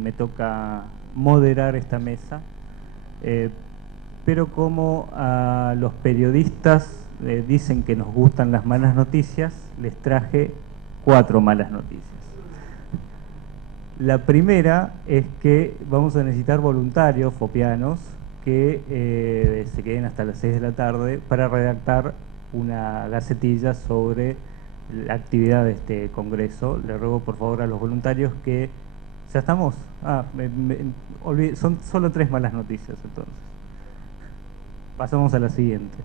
me toca moderar esta mesa, pero como a los periodistas dicen que nos gustan las malas noticias, les traje 4 malas noticias. La primera es que vamos a necesitar voluntarios fopianos que se queden hasta las 6 de la tarde para redactar una gacetilla sobre la actividad de este congreso. Le ruego por favor a los voluntarios que... ¿Ya estamos? Son solo 3 malas noticias entonces. Pasamos a la siguiente.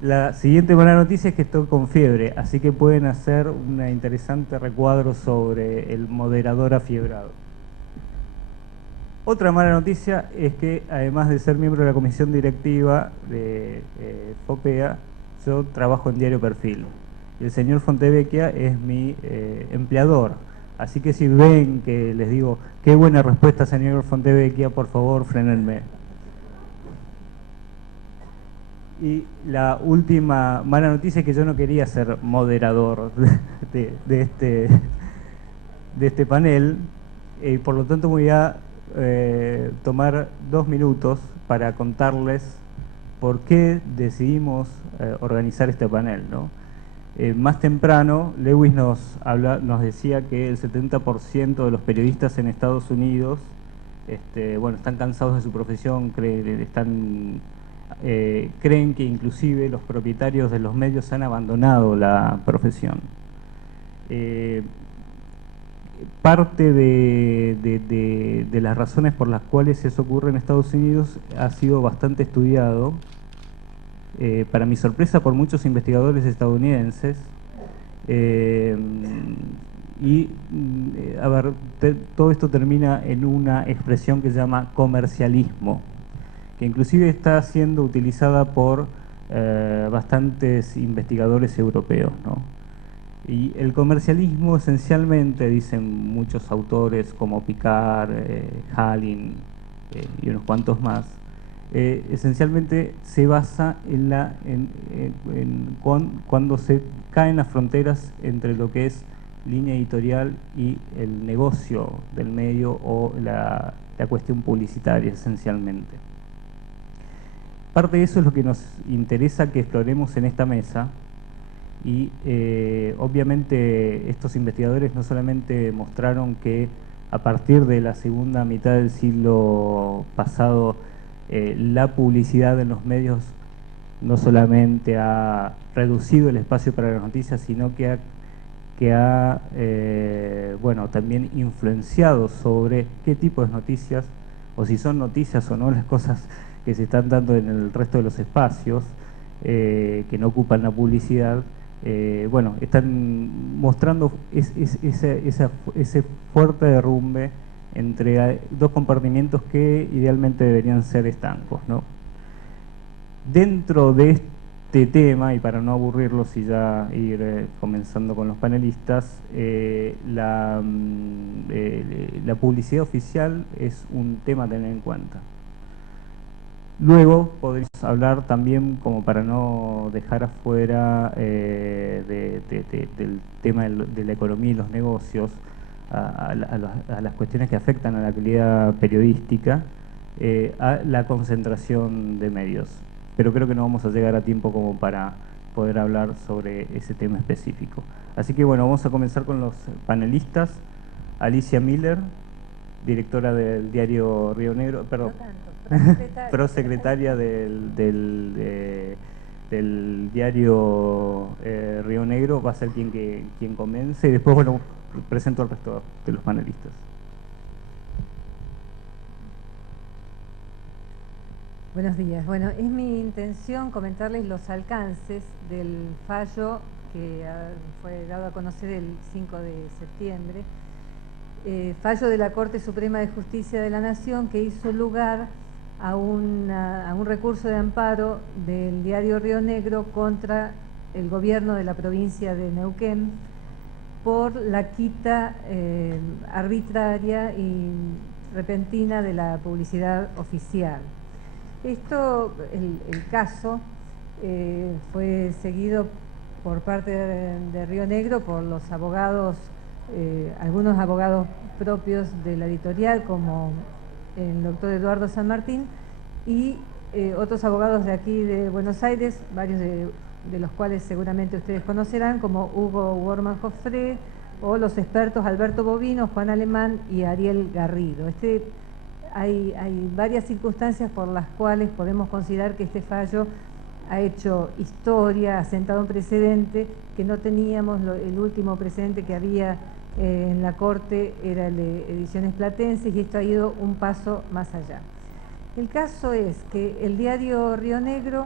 La siguiente mala noticia es que estoy con fiebre, así que pueden hacer un interesante recuadro sobre el moderador afiebrado. Otra mala noticia es que, además de ser miembro de la comisión directiva de FOPEA, yo trabajo en Diario Perfil. Y el señor Fontevecchia es mi empleador. Así que si ven que les digo, qué buena respuesta, señor Fontevecchia, por favor, frénenme. Y la última mala noticia es que yo no quería ser moderador de este panel, y por lo tanto voy a tomar 2 minutos para contarles por qué decidimos organizar este panel, ¿no? Más temprano, Lewis nos decía que el 70% de los periodistas en Estados Unidos están cansados de su profesión, creen que inclusive los propietarios de los medios han abandonado la profesión. Parte de las razones por las cuales eso ocurre en Estados Unidos ha sido bastante estudiado, para mi sorpresa, por muchos investigadores estadounidenses. Todo esto termina en una expresión que se llama comercialismo, que inclusive está siendo utilizada por bastantes investigadores europeos, ¿no? Y el comercialismo esencialmente, dicen muchos autores como Picard, Hallin y unos cuantos más, esencialmente se basa cuando se caen las fronteras entre lo que es línea editorial y el negocio del medio o la cuestión publicitaria esencialmente. Parte de eso es lo que nos interesa que exploremos en esta mesa, y obviamente estos investigadores no solamente mostraron que a partir de la segunda mitad del siglo pasado la publicidad en los medios no solamente ha reducido el espacio para las noticias, sino que ha también influenciado sobre qué tipo de noticias, o si son noticias o no, las cosas que se están dando en el resto de los espacios que no ocupan la publicidad. Están mostrando ese fuerte derrumbe entre 2 compartimientos que idealmente deberían ser estancos, ¿no? Dentro de este tema, y para no aburrirlos y ya ir comenzando con los panelistas, la publicidad oficial es un tema a tener en cuenta. Luego podríamos hablar también, como para no dejar afuera del tema de la economía y los negocios, a las cuestiones que afectan a la actividad periodística, a la concentración de medios. Pero creo que no vamos a llegar a tiempo como para poder hablar sobre ese tema específico. Así que bueno, vamos a comenzar con los panelistas. Alicia Miller, directora del diario Río Negro, perdón, prosecretaria del diario Río Negro, va a ser quien comience, y después, bueno, presento al resto de los panelistas. Buenos días. Bueno, es mi intención comentarles los alcances del fallo que fue dado a conocer el 5 de septiembre, fallo de la Corte Suprema de Justicia de la Nación, que hizo lugar a un recurso de amparo del diario Río Negro contra el gobierno de la provincia de Neuquén por la quita arbitraria y repentina de la publicidad oficial. El caso fue seguido por parte de Río Negro por los abogados, algunos abogados propios de la editorial, como el doctor Eduardo San Martín, y otros abogados de aquí de Buenos Aires, varios de los cuales seguramente ustedes conocerán, como Hugo Worman-Joffre, o los expertos Alberto Bovino, Juan Alemán y Ariel Garrido. Hay varias circunstancias por las cuales podemos considerar que este fallo ha hecho historia, ha sentado un precedente que no teníamos. El último precedente que había en la Corte era el de Ediciones Platenses, y esto ha ido un paso más allá. El caso es que el diario Río Negro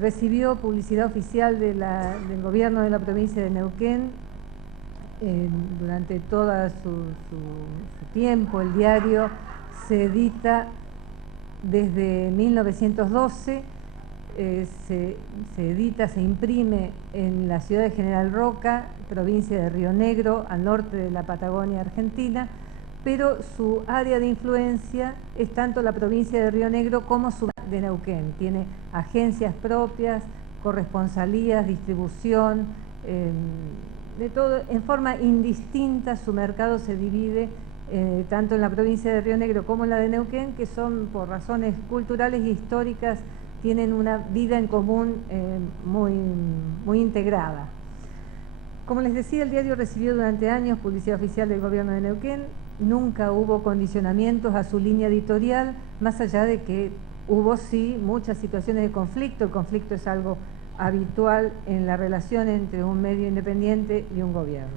recibió publicidad oficial del gobierno de la provincia de Neuquén durante todo su tiempo. El diario se edita desde 1912, se edita, se imprime en la ciudad de General Roca, provincia de Río Negro, al norte de la Patagonia Argentina, pero su área de influencia es tanto la provincia de Río Negro como su de Neuquén. Tiene agencias propias, corresponsalías, distribución, de todo, en forma indistinta. Su mercado se divide tanto en la provincia de Río Negro como en la de Neuquén, que son, por razones culturales e históricas, tienen una vida en común muy integrada. Como les decía, el diario recibió durante años publicidad oficial del gobierno de Neuquén. Nunca hubo condicionamientos a su línea editorial, más allá de que hubo sí muchas situaciones de conflicto. El conflicto es algo habitual en la relación entre un medio independiente y un gobierno.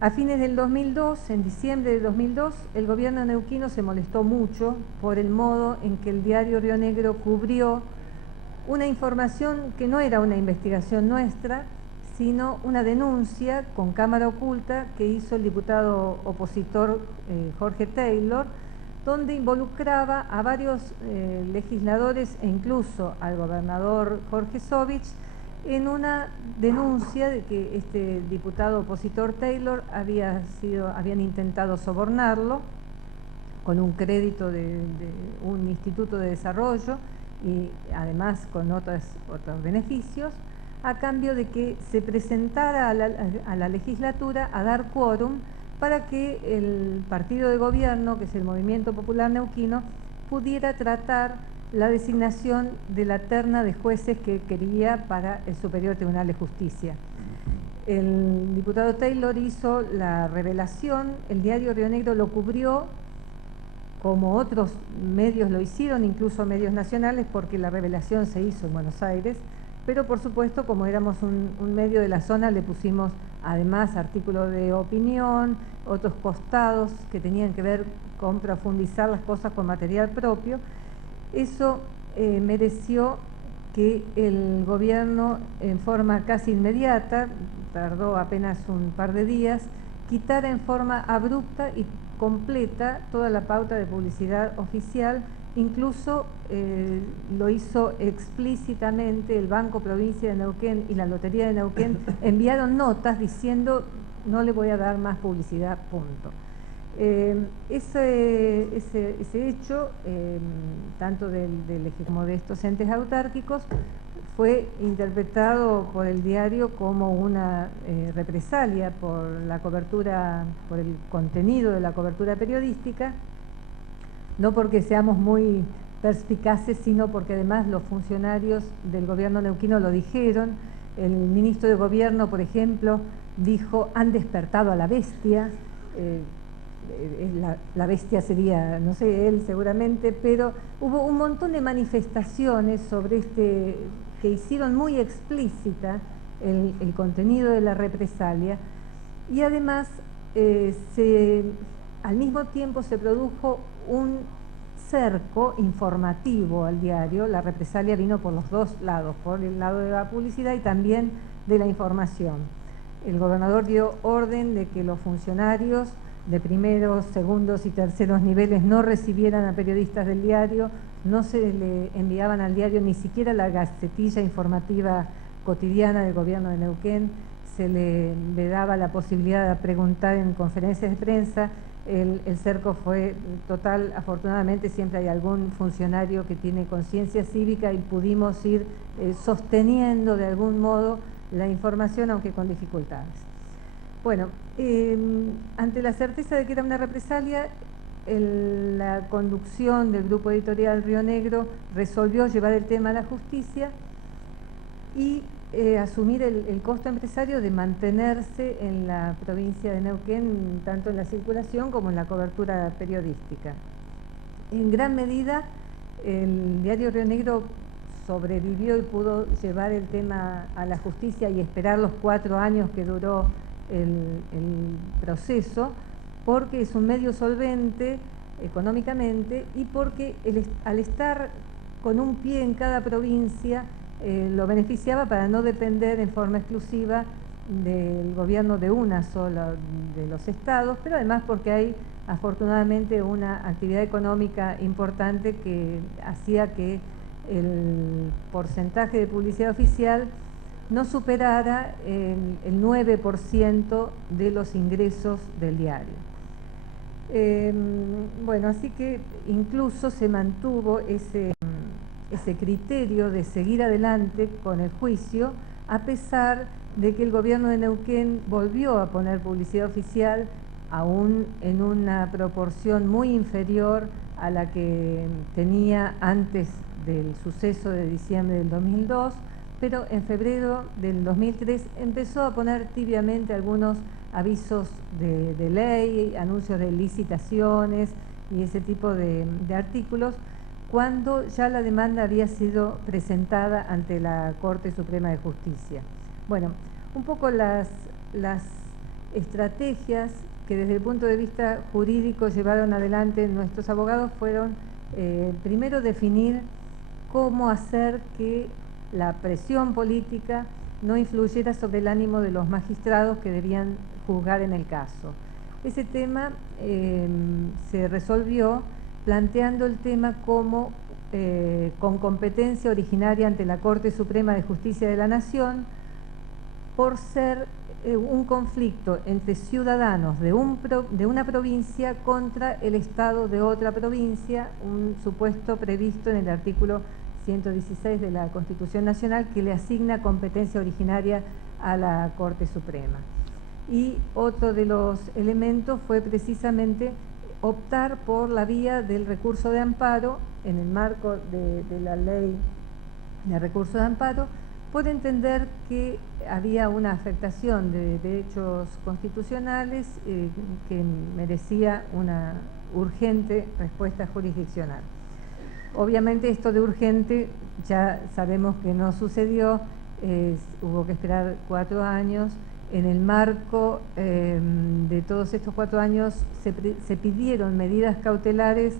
A fines del 2002, en diciembre del 2002, el gobierno neuquino se molestó mucho por el modo en que el diario Río Negro cubrió una información que no era una investigación nuestra, sino una denuncia con cámara oculta que hizo el diputado opositor Jorge Taylor, donde involucraba a varios legisladores e incluso al gobernador Jorge Sovich, en una denuncia de que este diputado opositor Taylor habían intentado sobornarlo con un crédito de un instituto de desarrollo y además con otros beneficios, a cambio de que se presentara a la legislatura a dar quórum para que el partido de gobierno, que es el Movimiento Popular Neuquino, pudiera tratar la designación de la terna de jueces que quería para el Superior Tribunal de Justicia. El diputado Taylor hizo la revelación, el diario Río Negro lo cubrió, como otros medios lo hicieron, incluso medios nacionales, porque la revelación se hizo en Buenos Aires, pero por supuesto, como éramos un medio de la zona, le pusimos además artículos de opinión, otros costados que tenían que ver con profundizar las cosas con material propio. Eso mereció que el gobierno, en forma casi inmediata, tardó apenas un par de días, quitara en forma abrupta y completa toda la pauta de publicidad oficial. Incluso lo hizo explícitamente el Banco Provincia de Neuquén y la Lotería de Neuquén, enviaron notas diciendo no le voy a dar más publicidad, punto. Ese hecho, tanto del como de estos entes autárquicos, fue interpretado por el diario como una represalia por la cobertura, por el contenido de la cobertura periodística, no porque seamos muy perspicaces, sino porque además los funcionarios del gobierno neuquino lo dijeron. El ministro de Gobierno, por ejemplo, dijo: han despertado a la bestia. La bestia sería, no sé, él seguramente, pero hubo un montón de manifestaciones sobre que hicieron muy explícita el contenido de la represalia, y además al mismo tiempo se produjo un cerco informativo al diario. La represalia vino por los dos lados, por el lado de la publicidad y también de la información. El gobernador dio orden de que los funcionarios de primeros, segundos y terceros niveles no recibieran a periodistas del diario, no se le enviaban al diario ni siquiera la gacetilla informativa cotidiana del gobierno de Neuquén, se le daba la posibilidad de preguntar en conferencias de prensa. El cerco fue total. Afortunadamente siempre hay algún funcionario que tiene conciencia cívica y pudimos ir sosteniendo de algún modo la información, aunque con dificultades. Bueno, ante la certeza de que era una represalia, la conducción del grupo editorial Río Negro resolvió llevar el tema a la justicia y asumir el costo empresario de mantenerse en la provincia de Neuquén, tanto en la circulación como en la cobertura periodística. En gran medida, el diario Río Negro sobrevivió y pudo llevar el tema a la justicia y esperar los 4 años que duró el proceso, porque es un medio solvente económicamente y porque al estar con un pie en cada provincia lo beneficiaba para no depender en forma exclusiva del gobierno de una sola de los estados, pero además porque hay afortunadamente una actividad económica importante que hacía que el porcentaje de publicidad oficial no superara el 9% de los ingresos del diario. Bueno, así que incluso se mantuvo ese criterio de seguir adelante con el juicio, a pesar de que el gobierno de Neuquén volvió a poner publicidad oficial, aún en una proporción muy inferior a la que tenía antes del suceso de diciembre del 2002, pero en febrero del 2003 empezó a poner tibiamente algunos avisos de ley, anuncios de licitaciones y ese tipo de artículos, cuando ya la demanda había sido presentada ante la Corte Suprema de Justicia. Bueno, un poco las estrategias que desde el punto de vista jurídico llevaron adelante nuestros abogados fueron, primero, definir cómo hacer que la presión política no influyera sobre el ánimo de los magistrados que debían juzgar en el caso. Ese tema se resolvió planteando el tema como con competencia originaria ante la Corte Suprema de Justicia de la Nación, por ser un conflicto entre ciudadanos de una provincia contra el Estado de otra provincia, un supuesto previsto en el artículo 116 de la Constitución Nacional que le asigna competencia originaria a la Corte Suprema. Y otro de los elementos fue precisamente optar por la vía del recurso de amparo en el marco de la ley de recurso de amparo, por entender que había una afectación de derechos constitucionales que merecía una urgente respuesta jurisdiccional. Obviamente esto de urgente ya sabemos que no sucedió, hubo que esperar 4 años. En el marco de todos estos 4 años se pidieron medidas cautelares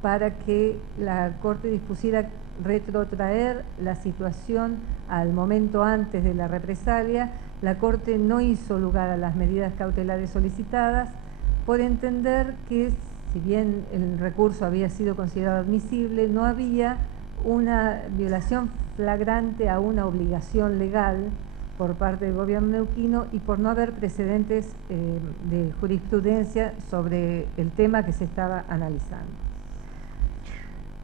para que la Corte dispusiera retrotraer la situación al momento antes de la represalia. La Corte no hizo lugar a las medidas cautelares solicitadas por entender que, si bien el recurso había sido considerado admisible, no había una violación flagrante a una obligación legal por parte del gobierno neuquino y por no haber precedentes de jurisprudencia sobre el tema que se estaba analizando.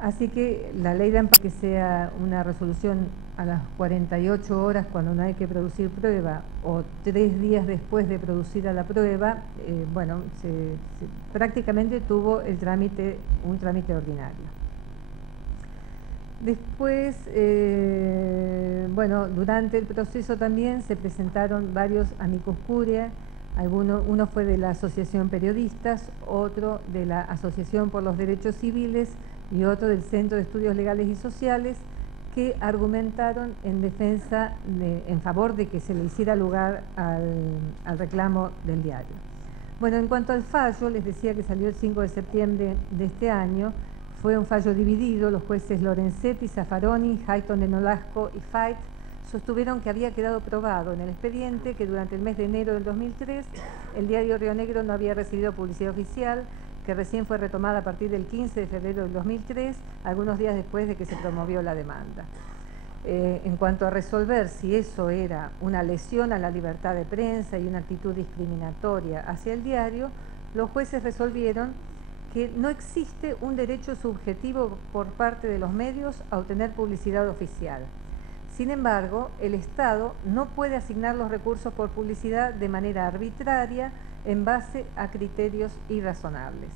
Así que la ley de amparo, que sea una resolución a las 48 horas cuando no hay que producir prueba o 3 días después de producida la prueba, bueno, prácticamente tuvo un trámite ordinario. Después, bueno, durante el proceso también se presentaron varios amicus curiae. Uno fue de la Asociación Periodistas, otro de la Asociación por los Derechos Civiles y otro del Centro de Estudios Legales y Sociales, que argumentaron en favor de que se le hiciera lugar al reclamo del diario. Bueno, en cuanto al fallo, les decía que salió el 5 de septiembre de este año. Fue un fallo dividido. Los jueces Lorenzetti, Zaffaroni, Hayton de Nolasco y Fait sostuvieron que había quedado probado en el expediente que durante el mes de enero del 2003 el diario Río Negro no había recibido publicidad oficial, que recién fue retomada a partir del 15 de febrero del 2003, algunos días después de que se promovió la demanda. En cuanto a resolver si eso era una lesión a la libertad de prensa y una actitud discriminatoria hacia el diario, los jueces resolvieron que no existe un derecho subjetivo por parte de los medios a obtener publicidad oficial. Sin embargo, el Estado no puede asignar los recursos por publicidad de manera arbitraria en base a criterios irrazonables.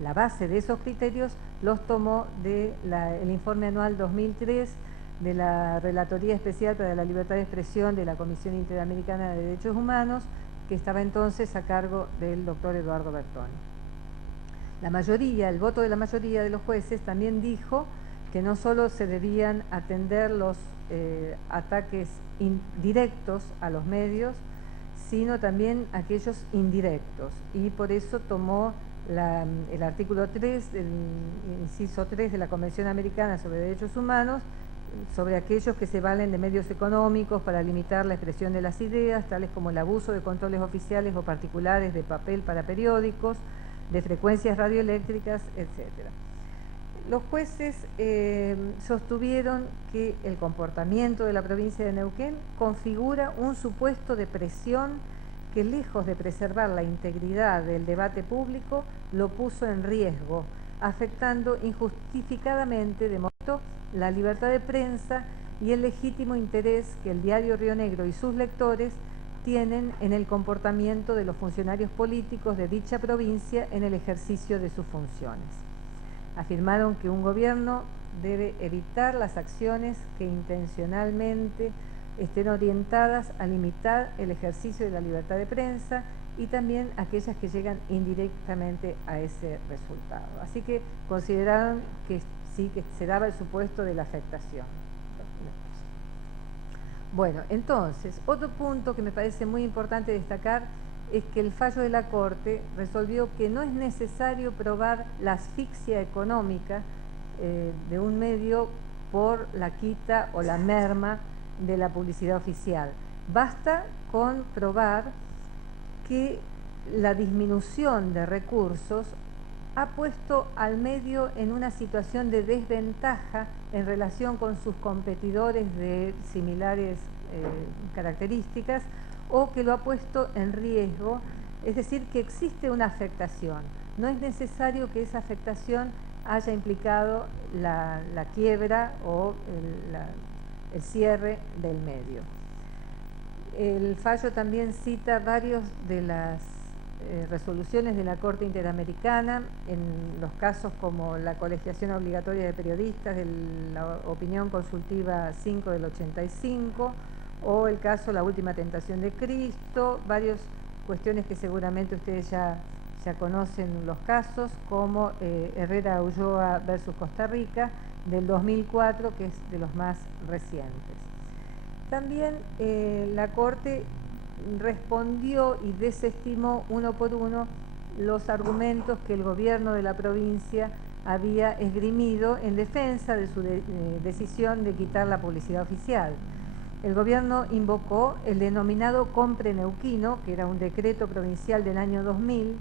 La base de esos criterios los tomó del informe anual 2003 de la Relatoría Especial para la Libertad de Expresión de la Comisión Interamericana de Derechos Humanos, que estaba entonces a cargo del doctor Eduardo Bertoni. El voto de la mayoría de los jueces también dijo que no solo se debían atender los ataques directos a los medios, sino también aquellos indirectos, y por eso tomó el artículo 3, el inciso 3 de la Convención Americana sobre Derechos Humanos, sobre aquellos que se valen de medios económicos para limitar la expresión de las ideas, tales como el abuso de controles oficiales o particulares de papel para periódicos, de frecuencias radioeléctricas, etc. Los jueces sostuvieron que el comportamiento de la provincia de Neuquén configura un supuesto de presión que, lejos de preservar la integridad del debate público, lo puso en riesgo, afectando injustificadamente de modo la libertad de prensa y el legítimo interés que el diario Río Negro y sus lectores tienen en el comportamiento de los funcionarios políticos de dicha provincia en el ejercicio de sus funciones. Afirmaron que un gobierno debe evitar las acciones que intencionalmente estén orientadas a limitar el ejercicio de la libertad de prensa y también aquellas que llegan indirectamente a ese resultado. Así que consideraron que sí, que se daba el supuesto de la afectación. Bueno, entonces, otro punto que me parece muy importante destacar es que el fallo de la Corte resolvió que no es necesario probar la asfixia económica de un medio por la quita o la merma de la publicidad oficial. Basta con probar que la disminución de recursos ha puesto al medio en una situación de desventaja en relación con sus competidores de similares características, o que lo ha puesto en riesgo, es decir, que existe una afectación. No es necesario que esa afectación haya implicado la quiebra o el cierre del medio. El fallo también cita varios de las resoluciones de la Corte Interamericana en los casos como la colegiación obligatoria de periodistas, de la opinión consultiva 5 del 85, o el caso La Última Tentación de Cristo, varias cuestiones que seguramente ustedes ya conocen los casos, como Herrera Ulloa versus Costa Rica del 2004, que es de los más recientes. También la Corte respondió y desestimó uno por uno los argumentos que el gobierno de la provincia había esgrimido en defensa de su decisión de quitar la publicidad oficial. El gobierno invocó el denominado Compre Neuquino, que era un decreto provincial del año 2000,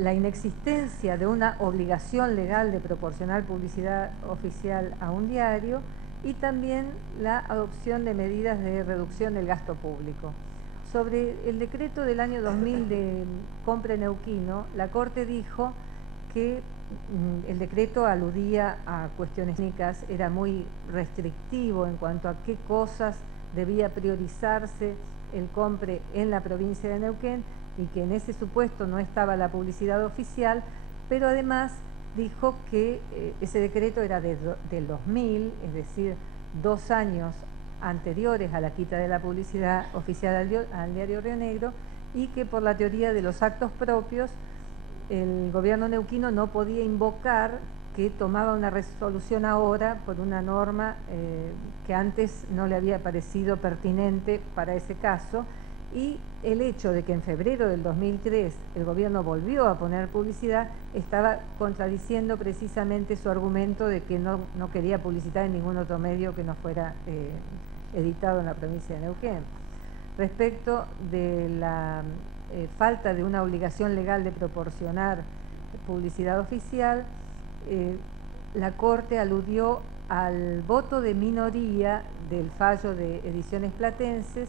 la inexistencia de una obligación legal de proporcionar publicidad oficial a un diario, y también la adopción de medidas de reducción del gasto público. Sobre el decreto del año 2000 de Compre Neuquino, la Corte dijo que el decreto aludía a cuestiones técnicas, era muy restrictivo en cuanto a qué cosas debía priorizarse el Compre en la provincia de Neuquén, y que en ese supuesto no estaba la publicidad oficial, pero además dijo que ese decreto era del 2000, es decir, 2 años anteriores a la quita de la publicidad oficial al diario Río Negro, y que por la teoría de los actos propios el gobierno neuquino no podía invocar que tomaba una resolución ahora por una norma que antes no le había parecido pertinente para ese caso, y el hecho de que en febrero del 2003 el gobierno volvió a poner publicidad estaba contradiciendo precisamente su argumento de que no quería publicitar en ningún otro medio que no fuera editado en la provincia de Neuquén. Respecto de la falta de una obligación legal de proporcionar publicidad oficial, la Corte aludió al voto de minoría del fallo de Ediciones Platenses,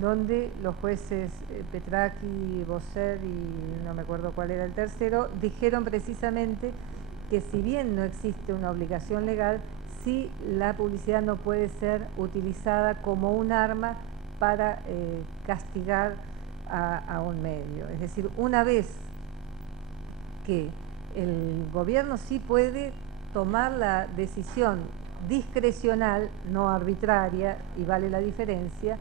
donde los jueces Petraki, Bosser y no me acuerdo cuál era el tercero, dijeron precisamente que si bien no existe una obligación legal, sí la publicidad no puede ser utilizada como un arma para castigar a un medio. Es decir, una vez que el gobierno sí puede tomar la decisión discrecional, no arbitraria, y vale la diferencia,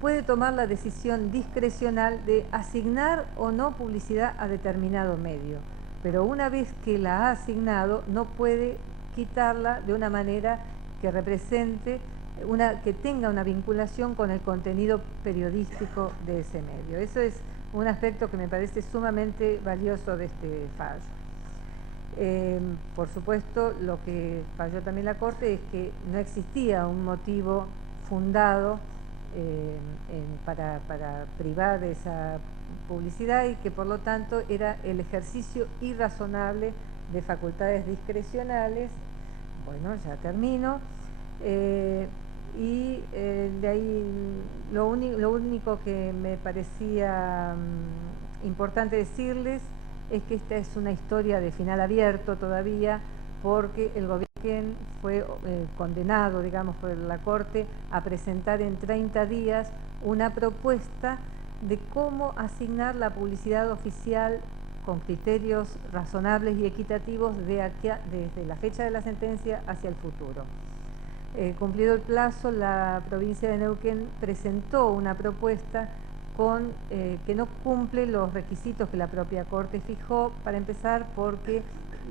puede tomar la decisión discrecional de asignar o no publicidad a determinado medio. Pero una vez que la ha asignado, no puede quitarla de una manera que represente, que tenga una vinculación con el contenido periodístico de ese medio. Eso es un aspecto que me parece sumamente valioso de este fallo. Por supuesto, lo que falló también la Corte es que no existía un motivo fundado para privar de esa publicidad y que por lo tanto era el ejercicio irrazonable de facultades discrecionales. Bueno, ya termino. De ahí lo único que me parecía importante decirles es que esta es una historia de final abierto todavía, porque el gobierno fue condenado, digamos, por la Corte a presentar en 30 días una propuesta de cómo asignar la publicidad oficial con criterios razonables y equitativos desde la fecha de la sentencia hacia el futuro. Cumplido el plazo, la provincia de Neuquén presentó una propuesta que no cumple los requisitos que la propia Corte fijó, para empezar porque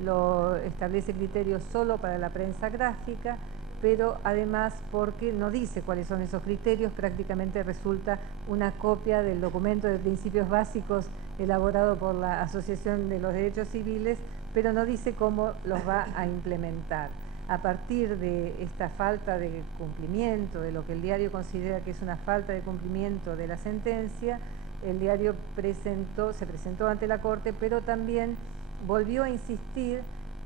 lo establece criterios solo para la prensa gráfica, pero además porque no dice cuáles son esos criterios, prácticamente resulta una copia del documento de principios básicos elaborado por la Asociación de los Derechos Civiles, pero no dice cómo los va a implementar. A partir de esta falta de cumplimiento, de lo que el diario considera que es una falta de cumplimiento de la sentencia, el diario se presentó ante la Corte, pero también volvió a insistir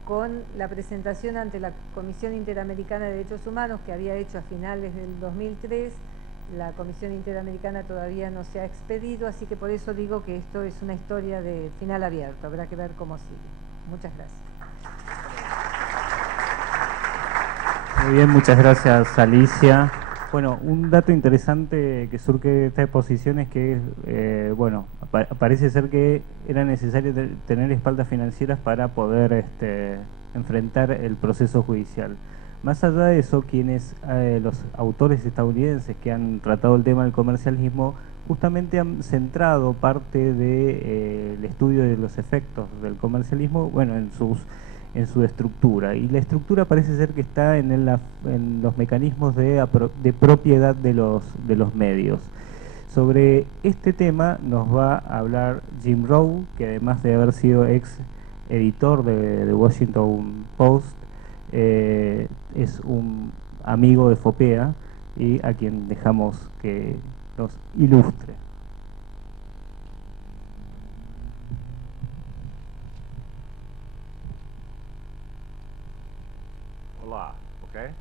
con la presentación ante la Comisión Interamericana de Derechos Humanos, que había hecho a finales del 2003. La Comisión Interamericana todavía no se ha expedido, así que por eso digo que esto es una historia de final abierto, habrá que ver cómo sigue. Muchas gracias. Muy bien, muchas gracias, Alicia. Bueno, un dato interesante que surge de esta exposición es que, bueno, parece ser que era necesario tener espaldas financieras para poder enfrentar el proceso judicial. Más allá de eso, los autores estadounidenses que han tratado el tema del comercialismo, justamente han centrado parte del estudio de los efectos del comercialismo, bueno, en su estructura, y la estructura parece ser que está en los mecanismos de propiedad de los medios. Sobre este tema nos va a hablar Jim Rowe, que además de haber sido ex editor de Washington Post, es un amigo de FOPEA y a quien dejamos que nos ilustre. Hola, okay?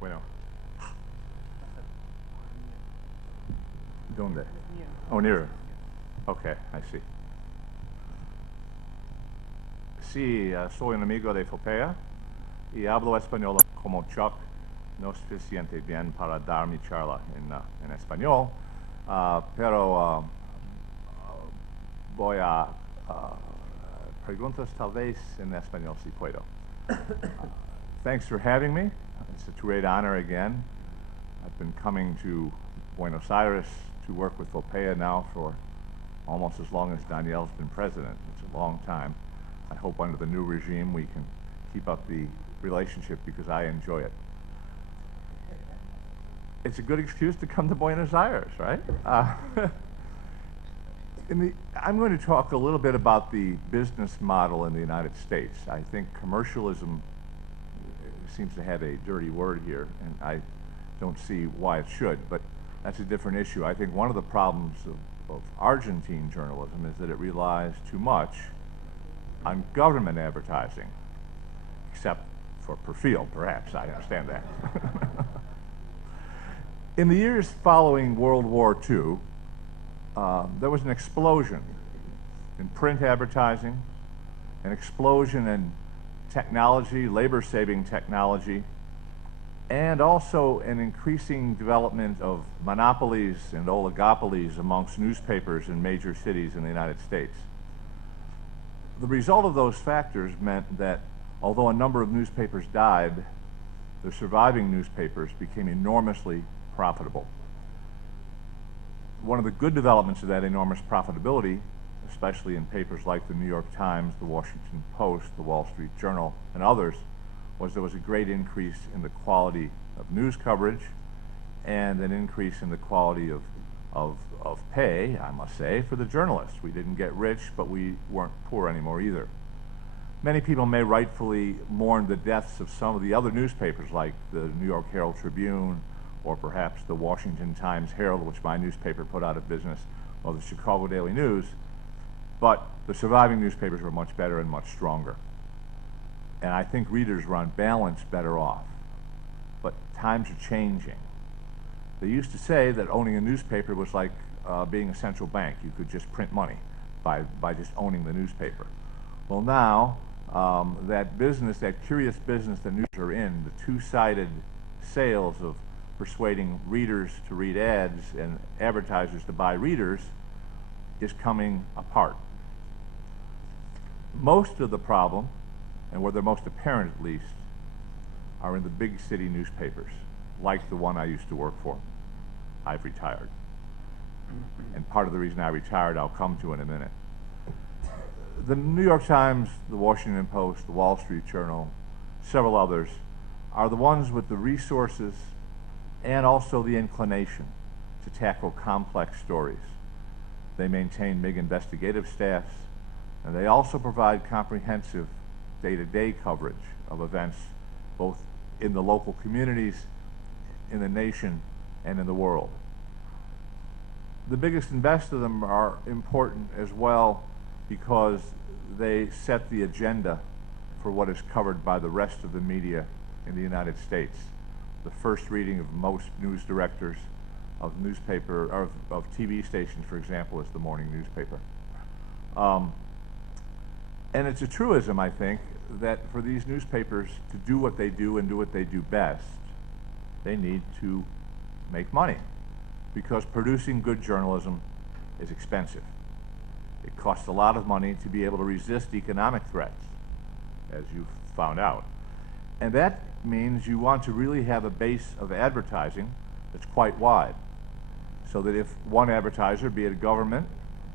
Bueno. ¿Dónde? Oh, near. Okay, I see. Sí, soy un amigo de FOPEA y hablo español como Chuck, no es suficiente bien para dar mi charla en español, pero voy a preguntas tal vez en español si puedo. Thanks for having me. It's a great honor again. I've been coming to Buenos Aires to work with FOPEA now for almost as long as Danielle's been president. It's a long time. I hope under the new regime we can keep up the relationship because I enjoy it. It's a good excuse to come to Buenos Aires, right? I'm going to talk a little bit about the business model in the United States. I think commercialism seems to have a dirty word here, and I don't see why it should, but that's a different issue. I think one of the problems of Argentine journalism is that it relies too much on government advertising, except for Perfil, perhaps. I understand that. In the years following World War II, there was an explosion in print advertising, an explosion in technology, labor-saving technology, and also an increasing development of monopolies and oligopolies amongst newspapers in major cities in the United States. The result of those factors meant that although a number of newspapers died, the surviving newspapers became enormously profitable. One of the good developments of that enormous profitability, especially in papers like the New York Times, the Washington Post, the Wall Street Journal, and others, was there was a great increase in the quality of news coverage and an increase in the quality of pay, I must say, for the journalists. We didn't get rich, but we weren't poor anymore either. Many people may rightfully mourn the deaths of some of the other newspapers like the New York Herald Tribune or perhaps the Washington Times Herald, which my newspaper put out of business, or the Chicago Daily News, but the surviving newspapers were much better and much stronger. And I think readers were on balance better off. But times are changing. They used to say that owning a newspaper was like being a central bank. You could just print money by just owning the newspaper. Well, now, that business, that curious business that news are in, the two-sided sales of persuading readers to read ads and advertisers to buy readers, is coming apart. Most of the problem, and where they're most apparent at least, are in the big city newspapers, like the one I used to work for. I've retired. And part of the reason I retired I'll come to in a minute. The New York Times, the Washington Post, the Wall Street Journal, several others, are the ones with the resources and also the inclination to tackle complex stories. They maintain big investigative staffs, and they also provide comprehensive day-to-day coverage of events both in the local communities, in the nation, and in the world. The biggest and best of them are important as well because they set the agenda for what is covered by the rest of the media in the United States. The first reading of most news directors of newspaper, or of TV stations, for example, is the morning newspaper. And it's a truism, I think, that for these newspapers to do what they do and do what they do best, they need to make money, because producing good journalism is expensive. It costs a lot of money to be able to resist economic threats, as you've found out. And that means you want to really have a base of advertising that's quite wide, so that if one advertiser, be it a government,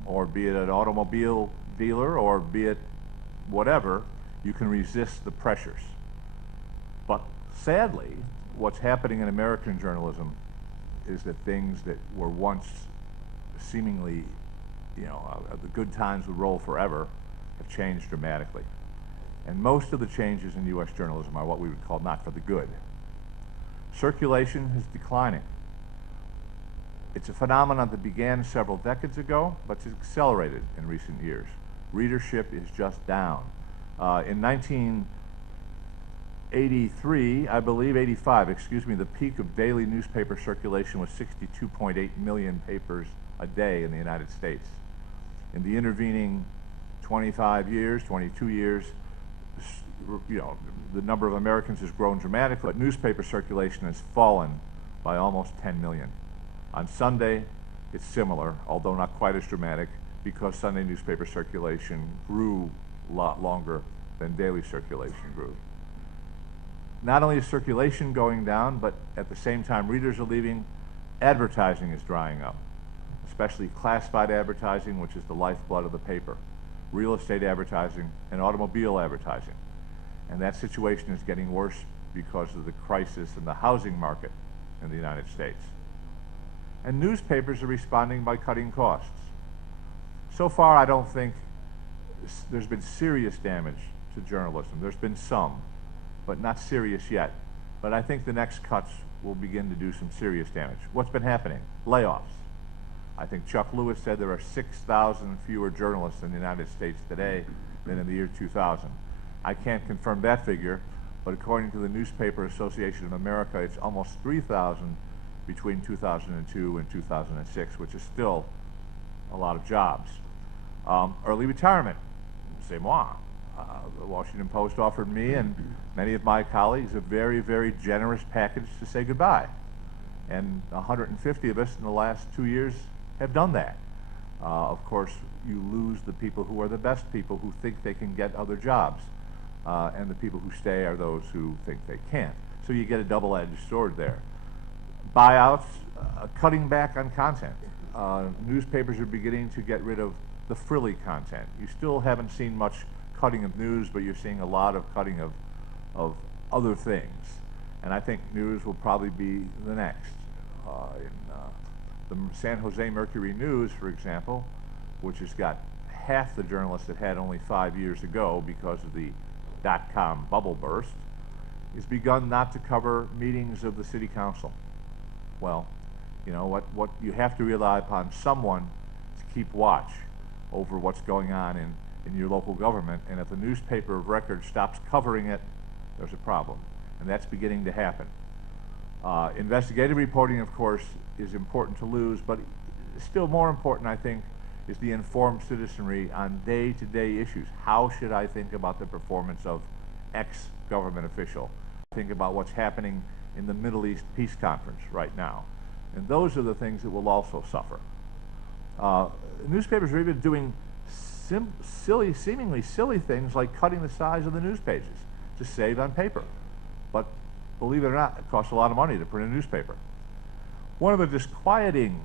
or be it an automobile dealer, or be it whatever, you can resist the pressures. But sadly, what's happening in American journalism is that things that were once seemingly, the good times would roll forever, have changed dramatically. And most of the changes in U.S. journalism are what we would call not for the good. Circulation is declining. It's a phenomenon that began several decades ago, but it's accelerated in recent years. Readership is just down. In 1983, I believe, 85, excuse me, the peak of daily newspaper circulation was 62.8 million papers a day in the United States. In the intervening 25 years, 22 years, the number of Americans has grown dramatically, but newspaper circulation has fallen by almost 10 million. On Sunday, it's similar, although not quite as dramatic, because Sunday newspaper circulation grew a lot longer than daily circulation grew. Not only is circulation going down, but at the same time readers are leaving, advertising is drying up, especially classified advertising, which is the lifeblood of the paper, real estate advertising, and automobile advertising. And that situation is getting worse because of the crisis in the housing market in the United States. And newspapers are responding by cutting costs. So far, I don't think there's been serious damage to journalism. There's been some, but not serious yet. But I think the next cuts will begin to do some serious damage. What's been happening? Layoffs. I think Chuck Lewis said there are 6,000 fewer journalists in the United States today than in the year 2000. I can't confirm that figure, but according to the Newspaper Association of America, it's almost 3,000 between 2002 and 2006, which is still a lot of jobs. Early retirement, c'est moi. The Washington Post offered me and many of my colleagues a very, very generous package to say goodbye. And 150 of us in the last 2 years have done that. Of course, you lose the people who are the best people who think they can get other jobs. And the people who stay are those who think they can't. So you get a double-edged sword there. Buyouts, cutting back on content. Newspapers are beginning to get rid of the frilly content. You still haven't seen much cutting of news, but you're seeing a lot of cutting of other things. And I think news will probably be the next. The San Jose Mercury News, for example, which has got half the journalists it had only 5 years ago because of the .com bubble burst, has begun not to cover meetings of the city council. Well, you know, what you have to rely upon someone to keep watch over what's going on in your local government, and if the newspaper of record stops covering it, there's a problem, and that's beginning to happen. Investigative reporting, of course, is important to lose, but still more important, I think, is the informed citizenry on day-to-day issues. How should I think about the performance of X government official? Think about what's happening in the Middle East Peace Conference right now. And those are the things that will also suffer. Newspapers are even doing seemingly silly things like cutting the size of the news pages to save on paper. But believe it or not, it costs a lot of money to print a newspaper. One of the disquieting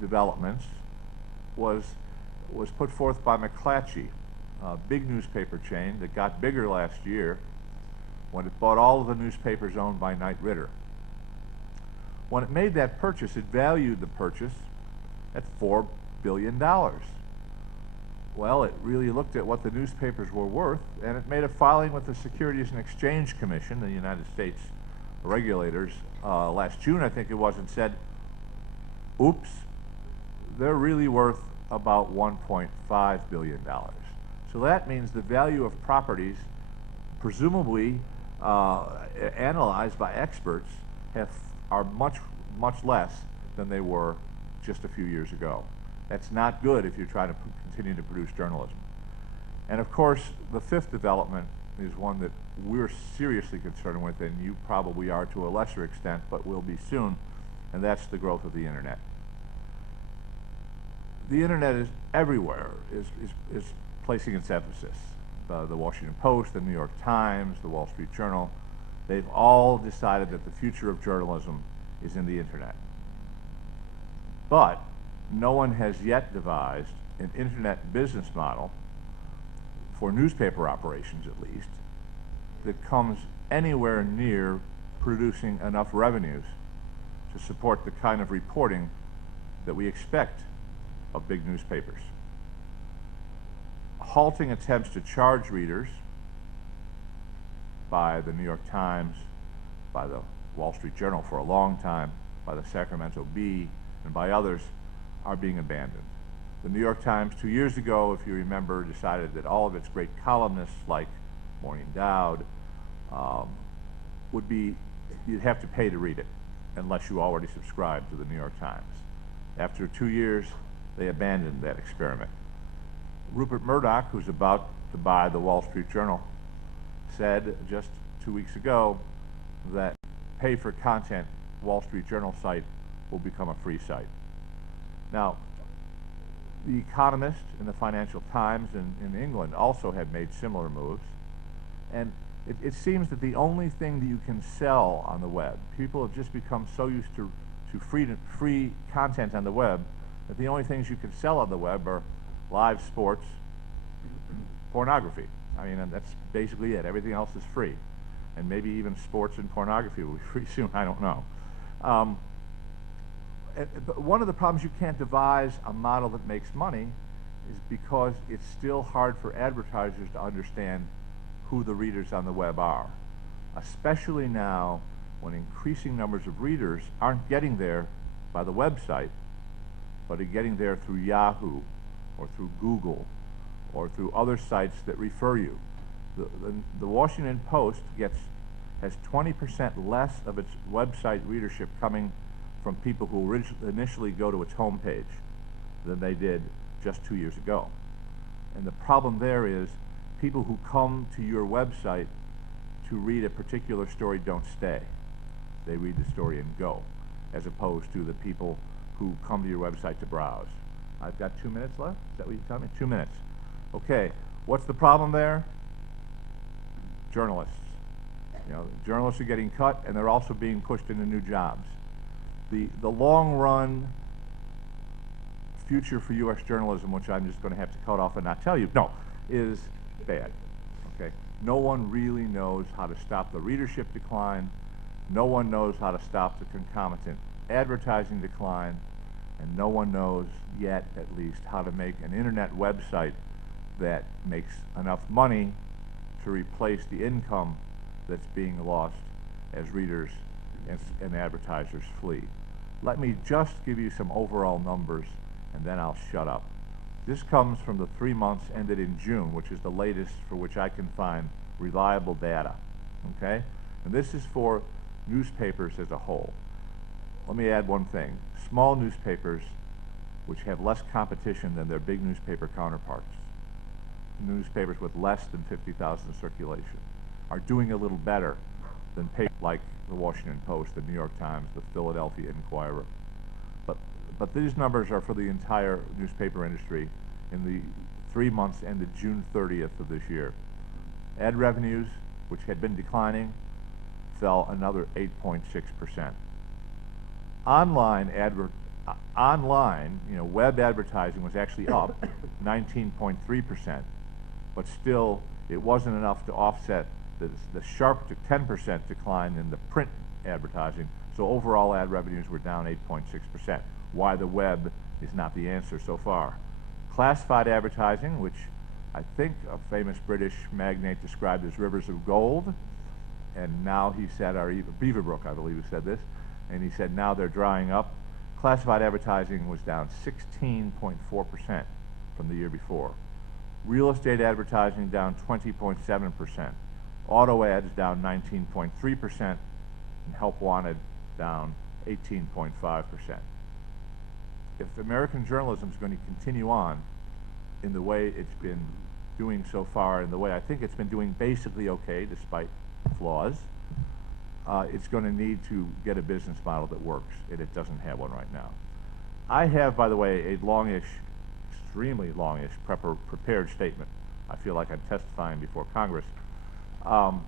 developments was put forth by McClatchy, a big newspaper chain that got bigger last year when it bought all of the newspapers owned by Knight Ridder. When it made that purchase, it valued the purchase at $4 billion. Well, it really looked at what the newspapers were worth, and it made a filing with the Securities and Exchange Commission, the United States regulators, last June, I think it was, and said, oops, they're really worth about $1.5 billion. So that means the value of properties, presumably analyzed by experts, are much, much less than they were just a few years ago. That's not good if you're trying to continue to produce journalism. And of course, the fifth development is one that we're seriously concerned with, and you probably are to a lesser extent, but will be soon, and that's the growth of the internet. The internet is everywhere, is placing its emphasis. The Washington Post, the New York Times, the Wall Street Journal, they've all decided that the future of journalism is in the internet. But no one has yet devised an internet business model, for newspaper operations at least, that comes anywhere near producing enough revenues to support the kind of reporting that we expect of big newspapers. Halting attempts to charge readers by the New York Times, by the Wall Street Journal for a long time, by the Sacramento Bee, and by others are being abandoned. The New York Times 2 years ago, if you remember, decided that all of its great columnists like Maureen Dowd you'd have to pay to read it unless you already subscribed to the New York Times. After 2 years, they abandoned that experiment. Rupert Murdoch, who's about to buy the Wall Street Journal, said just 2 weeks ago that pay-for-content Wall Street Journal site will become a free site. Now, The Economist and the Financial Times in England also have made similar moves, and it seems that the only thing that you can sell on the web, people have just become so used to free content on the web that the only things you can sell on the web are live sports, pornography. I mean, that's basically it. Everything else is free. And maybe even sports and pornography will be free soon, I don't know. But one of the problems you can't devise a model that makes money is because it's still hard for advertisers to understand who the readers on the web are, especially now when increasing numbers of readers aren't getting there by the website, but are getting there through Yahoo or through Google or through other sites that refer you. The Washington Post has 20% less of its website readership coming from people who initially go to its homepage than they did just 2 years ago. And the problem there is people who come to your website to read a particular story don't stay. They read the story and go, as opposed to the people who come to your website to browse. I've got 2 minutes left? Is that what you're telling me? 2 minutes. Okay, what's the problem there? Journalists. You know, journalists are getting cut, and they're also being pushed into new jobs. The long run future for U.S. journalism, which I'm just going to have to cut off and not tell you, no, is bad. Okay, no one really knows how to stop the readership decline. No one knows how to stop the concomitant advertising decline, and no one knows yet, at least, how to make an internet website that makes enough money to replace the income that's being lost as readers and advertisers flee. Let me just give you some overall numbers, and then I'll shut up. This comes from the 3 months ended in June, which is the latest for which I can find reliable data, okay? And this is for newspapers as a whole. Let me add one thing. Small newspapers, which have less competition than their big newspaper counterparts, newspapers with less than 50,000 circulation, are doing a little better than papers like the Washington Post, the New York Times, the Philadelphia Inquirer. But these numbers are for the entire newspaper industry in the 3 months ended June 30th of this year. Ad revenues, which had been declining, fell another 8.6%. Online, web advertising was actually up 19.3%, but still it wasn't enough to offset the sharp 10% decline in the print advertising. So overall ad revenues were down 8.6%. Why the web is not the answer so far. Classified advertising, which I think a famous British magnate described as rivers of gold, and now he said, Beaverbrook, I believe, who said this, and he said now they're drying up. Classified advertising was down 16.4% from the year before. Real estate advertising down 20.7%. Auto ads down 19.3%, and help wanted down 18.5%. If American journalism is going to continue on in the way it's been doing so far, in the way I think it's been doing basically okay despite flaws, it's going to need to get a business model that works, and it doesn't have one right now. I have, by the way, a longish, extremely longish prepared statement. I feel like I'm testifying before Congress. And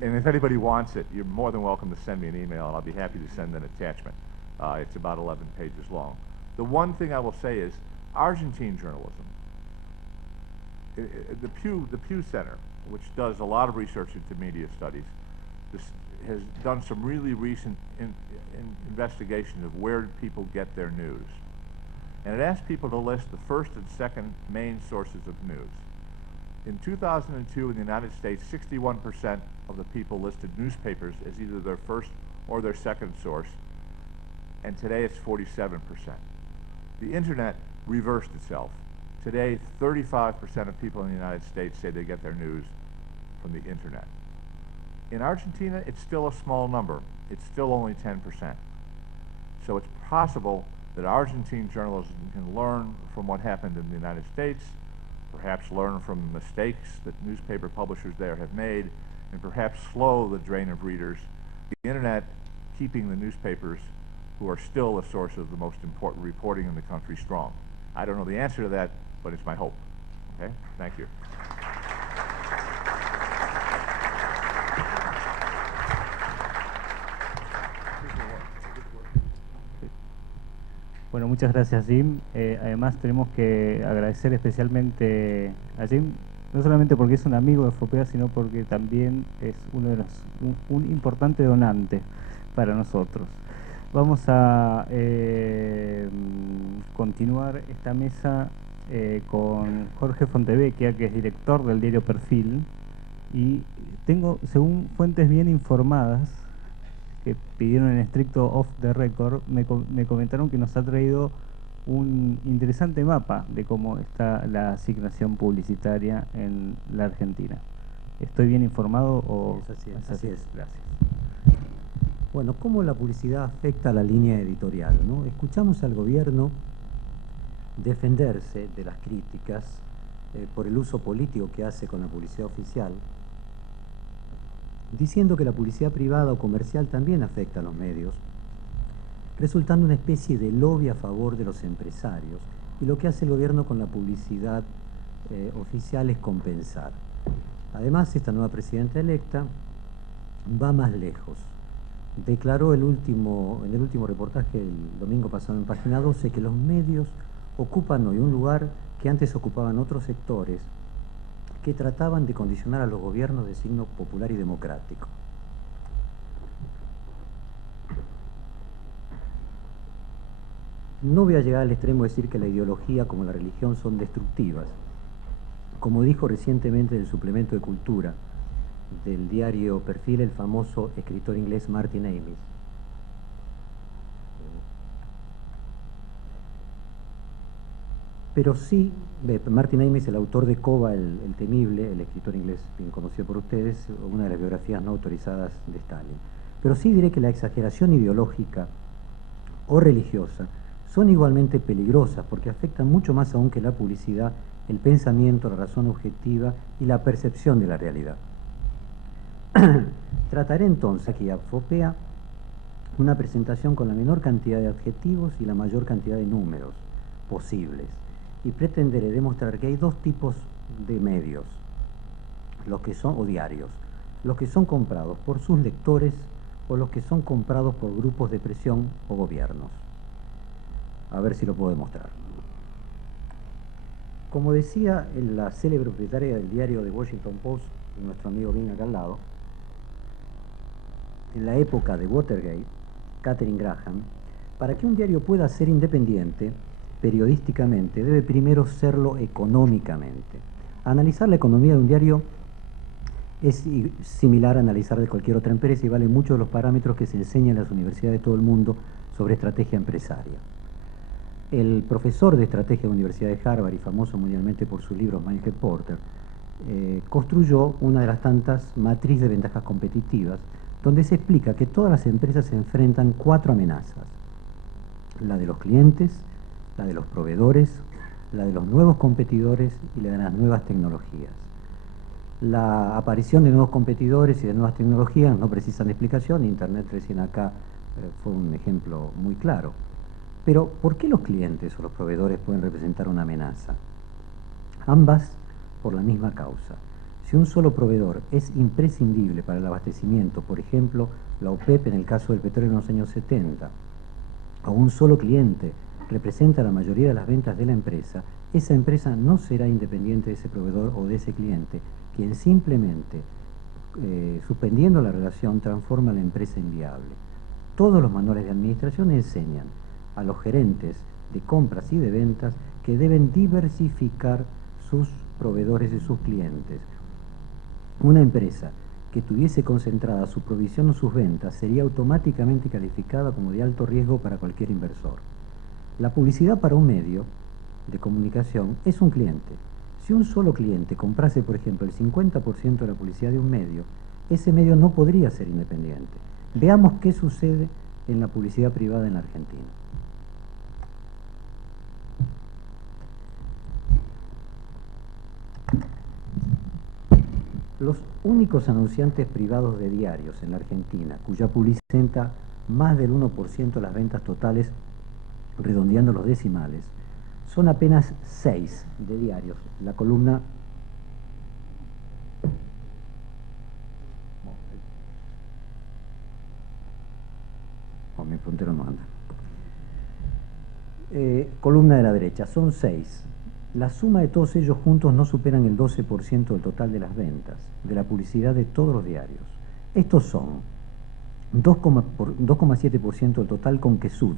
if anybody wants it, you're more than welcome to send me an email, and I'll be happy to send an attachment. It's about 11 pages long. The one thing I will say is Argentine journalism. The Pew Center, which does a lot of research into media studies, has done some really recent investigations of where people get their news. And it asks people to list the first and second main sources of news. In 2002 in the United States, 61% of the people listed newspapers as either their first or their second source, and today it's 47%. The internet reversed itself. Today, 35% of people in the United States say they get their news from the internet. In Argentina, it's still a small number. It's still only 10%. So it's possible that Argentine journalism can learn from what happened in the United States, perhaps learn from mistakes that newspaper publishers there have made, and perhaps slow the drain of readers. The internet keeping the newspapers, who are still a source of the most important reporting in the country, strong. I don't know the answer to that, but it's my hope. Okay? Thank you. Bueno, muchas gracias, Jim. Además tenemos que agradecer especialmente a Jim, no solamente porque es un amigo de FOPEA, sino porque también es un importante donante para nosotros. Vamos a continuar esta mesa con Jorge Fontevecchia, que es director del diario Perfil, y tengo, según fuentes bien informadas, que pidieron en estricto off the record, me comentaron que nos ha traído un interesante mapa de cómo está la asignación publicitaria en la Argentina. ¿Estoy bien informado o...? Así es. Gracias. Bueno, ¿cómo la publicidad afecta a la línea editorial, ¿no? Escuchamos al gobierno defenderse de las críticas por el uso político que hace con la publicidad oficial, diciendo que la publicidad privada o comercial también afecta a los medios, resultando una especie de lobby a favor de los empresarios, y lo que hace el gobierno con la publicidad oficial es compensar. Además, esta nueva presidenta electa va más lejos. Declaró en el último reportaje el domingo pasado en Página 12 que los medios ocupan hoy un lugar que antes ocupaban otros sectores que trataban de condicionar a los gobiernos de signo popular y democrático. No voy a llegar al extremo de decir que la ideología como la religión son destructivas. Como dijo recientemente en el suplemento de Cultura del diario Perfil el famoso escritor inglés Martin Amis, pero sí, Martin Amis, el autor de Koba, el temible, el escritor inglés bien conocido por ustedes, una de las biografías no autorizadas de Stalin. Pero sí diré que la exageración ideológica o religiosa son igualmente peligrosas porque afectan mucho más aún que la publicidad, el pensamiento, la razón objetiva y la percepción de la realidad. Trataré entonces aquí a FOPEA una presentación con la menor cantidad de adjetivos y la mayor cantidad de números posibles, y pretenderé demostrar que hay dos tipos de medios, los que son, o diarios, los que son comprados por sus lectores o los que son comprados por grupos de presión o gobiernos. A ver si lo puedo demostrar. Como decía la célebre propietaria del diario The Washington Post, nuestro amigo bien acá al lado, en la época de Watergate, Katharine Graham, para que un diario pueda ser independiente periodísticamente, debe primero serlo económicamente. Analizar la economía de un diario es similar a analizar de cualquier otra empresa y vale mucho de los parámetros que se enseñan en las universidades de todo el mundo sobre estrategia empresaria. El profesor de estrategia de la Universidad de Harvard y famoso mundialmente por su libro Michael Porter, construyó una de las tantas matrices de ventajas competitivas, donde se explica que todas las empresas se enfrentan 4 amenazas: la de los clientes, la de los proveedores, la de los nuevos competidores y la de las nuevas tecnologías. La aparición de nuevos competidores y de nuevas tecnologías no precisan de explicación, Internet recién acá fue un ejemplo muy claro. Pero, ¿por qué los clientes o los proveedores pueden representar una amenaza? Ambas por la misma causa. Si un solo proveedor es imprescindible para el abastecimiento, por ejemplo, la OPEP en el caso del petróleo en los años 70, o un solo cliente representa la mayoría de las ventas de la empresa, esa empresa no será independiente de ese proveedor o de ese cliente, quien simplemente, suspendiendo la relación, transforma la empresa en viable. Todos los manuales de administración enseñan a los gerentes de compras y de ventas que deben diversificar sus proveedores y sus clientes. Una empresa que tuviese concentrada su provisión o sus ventas sería automáticamente calificada como de alto riesgo para cualquier inversor. La publicidad para un medio de comunicación es un cliente. Si un solo cliente comprase, por ejemplo, el 50% de la publicidad de un medio, ese medio no podría ser independiente. Veamos qué sucede en la publicidad privada en la Argentina. Los únicos anunciantes privados de diarios en la Argentina, cuya publicidad representa más del 1% de las ventas totales, redondeando los decimales, son apenas 6 de diarios. La columna... Oh, mi puntero no anda. Columna de la derecha, son 6. La suma de todos ellos juntos no superan el 12% del total de las ventas, de la publicidad de todos los diarios. Estos son 2,7% del total con Quesud,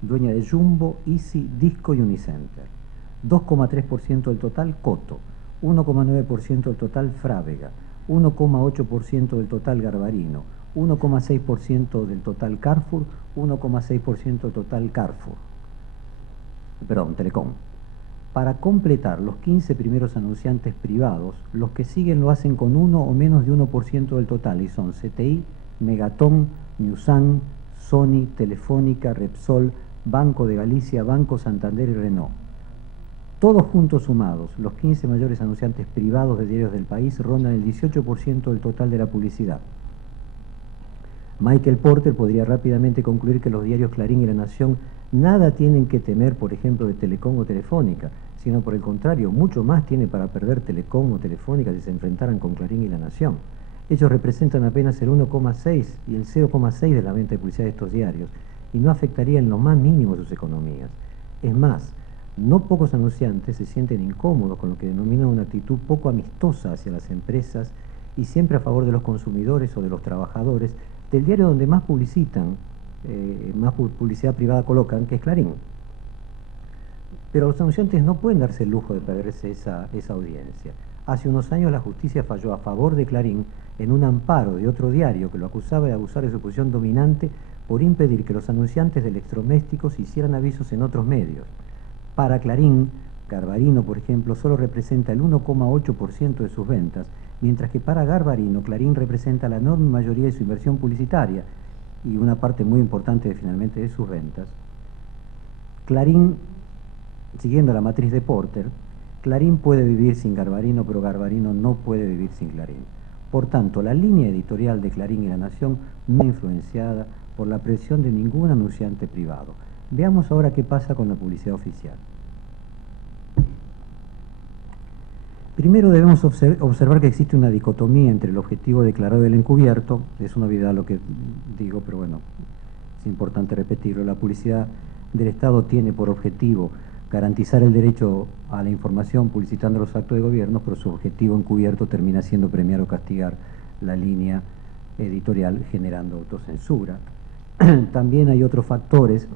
dueña de Jumbo, Easy, Disco y Unicenter. 2,3% del total Coto, 1,9% del total Frávega, 1,8% del total Garbarino, 1,6% del total Carrefour, 1,6% del total Carrefour. Perdón, Telecom. Para completar los 15 primeros anunciantes privados, los que siguen lo hacen con 1 o menos de 1% del total y son CTI, Megaton, Newsan, Sony, Telefónica, Repsol, Banco de Galicia, Banco Santander y Renault. Todos juntos sumados, los 15 mayores anunciantes privados de diarios del país rondan el 18% del total de la publicidad. Michael Porter podría rápidamente concluir que los diarios Clarín y La Nación nada tienen que temer, por ejemplo, de Telecom o Telefónica, sino por el contrario, mucho más tiene para perder Telecom o Telefónica si se enfrentaran con Clarín y La Nación. Ellos representan apenas el 1,6 y el 0,6 de la venta de publicidad de estos diarios, y no afectaría en lo más mínimo sus economías. Es más, no pocos anunciantes se sienten incómodos con lo que denominan una actitud poco amistosa hacia las empresas y siempre a favor de los consumidores o de los trabajadores del diario donde más publicitan, más publicidad privada colocan, que es Clarín. Pero los anunciantes no pueden darse el lujo de perderse esa audiencia. Hace unos años la justicia falló a favor de Clarín en un amparo de otro diario que lo acusaba de abusar de su posición dominante por impedir que los anunciantes de electrodomésticos hicieran avisos en otros medios. Para Clarín, Garbarino, por ejemplo, solo representa el 1,8% de sus ventas, mientras que para Garbarino, Clarín representa la enorme mayoría de su inversión publicitaria y una parte muy importante finalmente de sus ventas. Clarín, siguiendo la matriz de Porter, Clarín puede vivir sin Garbarino, pero Garbarino no puede vivir sin Clarín. Por tanto, la línea editorial de Clarín y La Nación no está influenciada por la presión de ningún anunciante privado. Veamos ahora qué pasa con la publicidad oficial. Primero debemos observar que existe una dicotomía entre el objetivo declarado y el encubierto. Es una obviedad lo que digo, pero bueno, es importante repetirlo. La publicidad del Estado tiene por objetivo garantizar el derecho a la información publicitando los actos de gobierno, pero su objetivo encubierto termina siendo premiar o castigar la línea editorial generando autocensura. También hay otros factores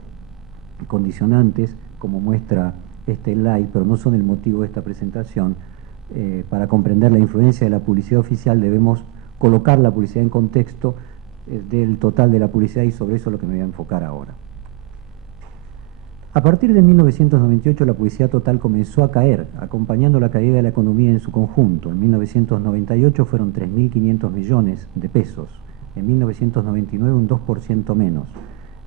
condicionantes, como muestra este slide, pero no son el motivo de esta presentación. Para comprender la influencia de la publicidad oficial debemos colocar la publicidad en contexto del total de la publicidad, y sobre eso es lo que me voy a enfocar ahora. A partir de 1998 la publicidad total comenzó a caer, acompañando la caída de la economía en su conjunto. En 1998 fueron 3.500 millones de pesos, en 1999 un 2% menos,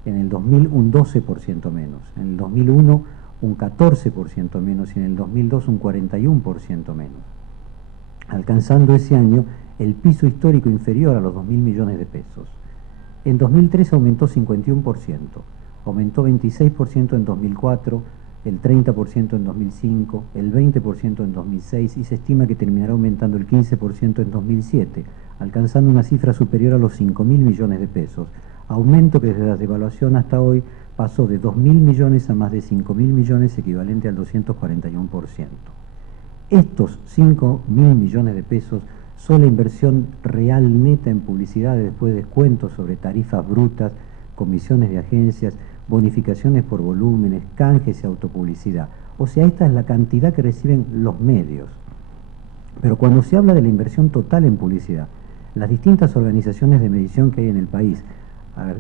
en el 2000 un 12% menos, en el 2001 un 14% menos y en el 2002 un 41% menos, alcanzando ese año el piso histórico inferior a los 2.000 millones de pesos. En 2003 aumentó 51%, aumentó 26% en 2004, el 30% en 2005, el 20% en 2006 y se estima que terminará aumentando el 15% en 2007, alcanzando una cifra superior a los 5.000 millones de pesos, aumento que desde la devaluación hasta hoy pasó de 2.000 millones a más de 5.000 millones, equivalente al 241%. Estos 5.000 millones de pesos son la inversión real neta en publicidad después de descuentos sobre tarifas brutas, comisiones de agencias, bonificaciones por volúmenes, canjes y autopublicidad. O sea, esta es la cantidad que reciben los medios. Pero cuando se habla de la inversión total en publicidad, las distintas organizaciones de medición que hay en el país,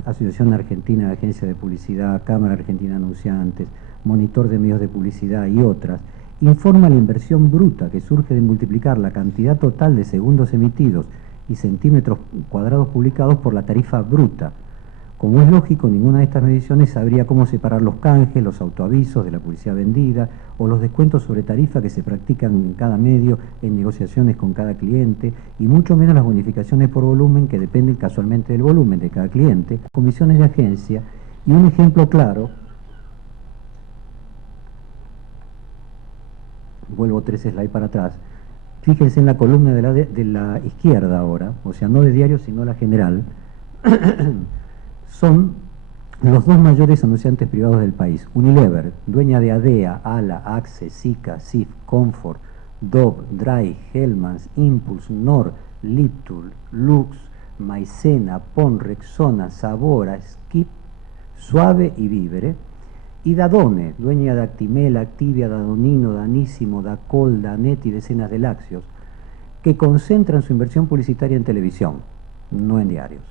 Asociación Argentina de Agencias de Publicidad, Cámara Argentina de Anunciantes, Monitor de Medios de Publicidad y otras, informa la inversión bruta que surge de multiplicar la cantidad total de segundos emitidos y centímetros cuadrados publicados por la tarifa bruta. Como es lógico, ninguna de estas mediciones sabría cómo separar los canjes, los autoavisos de la publicidad vendida o los descuentos sobre tarifa que se practican en cada medio en negociaciones con cada cliente, y mucho menos las bonificaciones por volumen que dependen casualmente del volumen de cada cliente, comisiones de agencia. Y un ejemplo claro, vuelvo 3 slides para atrás, fíjense en la columna de la izquierda ahora, o sea, no de diario sino la general, son los dos mayores anunciantes privados del país. Unilever, dueña de ADEA, ALA, AXE, SICA, SIF, Comfort, Dove, Dry, Hellmann's, Impulse, Nor, Liptul, Lux, Maicena, Pon, Rexona, Sabora, Skip, Suave y Vivere. Y Dadone, dueña de Actimel, Activia, Danonino, Danissimo, Dacol, Danet y decenas de lácteos, que concentran su inversión publicitaria en televisión, no en diarios.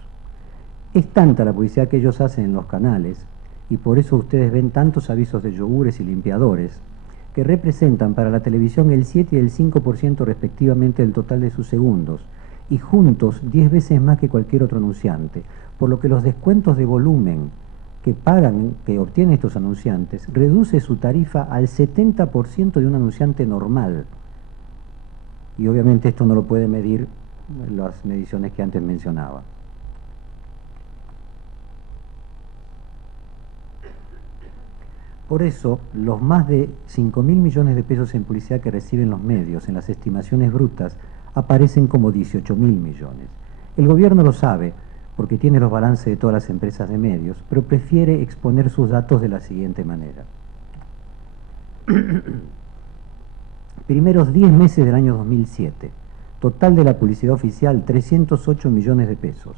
Es tanta la publicidad que ellos hacen en los canales, y por eso ustedes ven tantos avisos de yogures y limpiadores, que representan para la televisión el 7 y el 5% respectivamente del total de sus segundos, y juntos 10 veces más que cualquier otro anunciante, por lo que los descuentos de volumen que obtienen estos anunciantes, reduce su tarifa al 70% de un anunciante normal. Y obviamente esto no lo puede medir las mediciones que antes mencionaba. Por eso, los más de 5.000 millones de pesos en publicidad que reciben los medios en las estimaciones brutas aparecen como 18.000 millones. El gobierno lo sabe, porque tiene los balances de todas las empresas de medios, pero prefiere exponer sus datos de la siguiente manera. Primeros 10 meses del año 2007, total de la publicidad oficial 308 millones de pesos,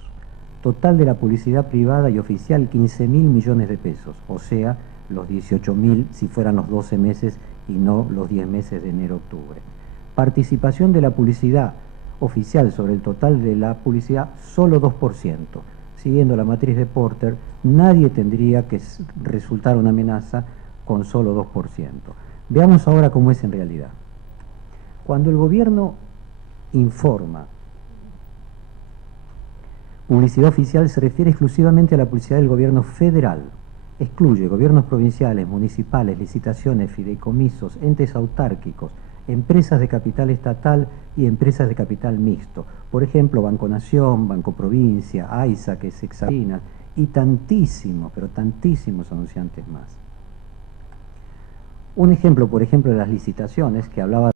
total de la publicidad privada y oficial 15.000 millones de pesos, o sea, los 18.000 si fueran los 12 meses y no los 10 meses de enero-octubre. Participación de la publicidad oficial sobre el total de la publicidad, solo 2%. Siguiendo la matriz de Porter, nadie tendría que resultar una amenaza con solo 2%. Veamos ahora cómo es en realidad. Cuando el gobierno informa publicidad oficial, se refiere exclusivamente a la publicidad del gobierno federal. Excluye gobiernos provinciales, municipales, licitaciones, fideicomisos, entes autárquicos, empresas de capital estatal y empresas de capital mixto. Por ejemplo, Banco Nación, Banco Provincia, AISA, que es Exarina, y tantísimos, pero tantísimos anunciantes más. Un ejemplo, por ejemplo, de las licitaciones que hablaba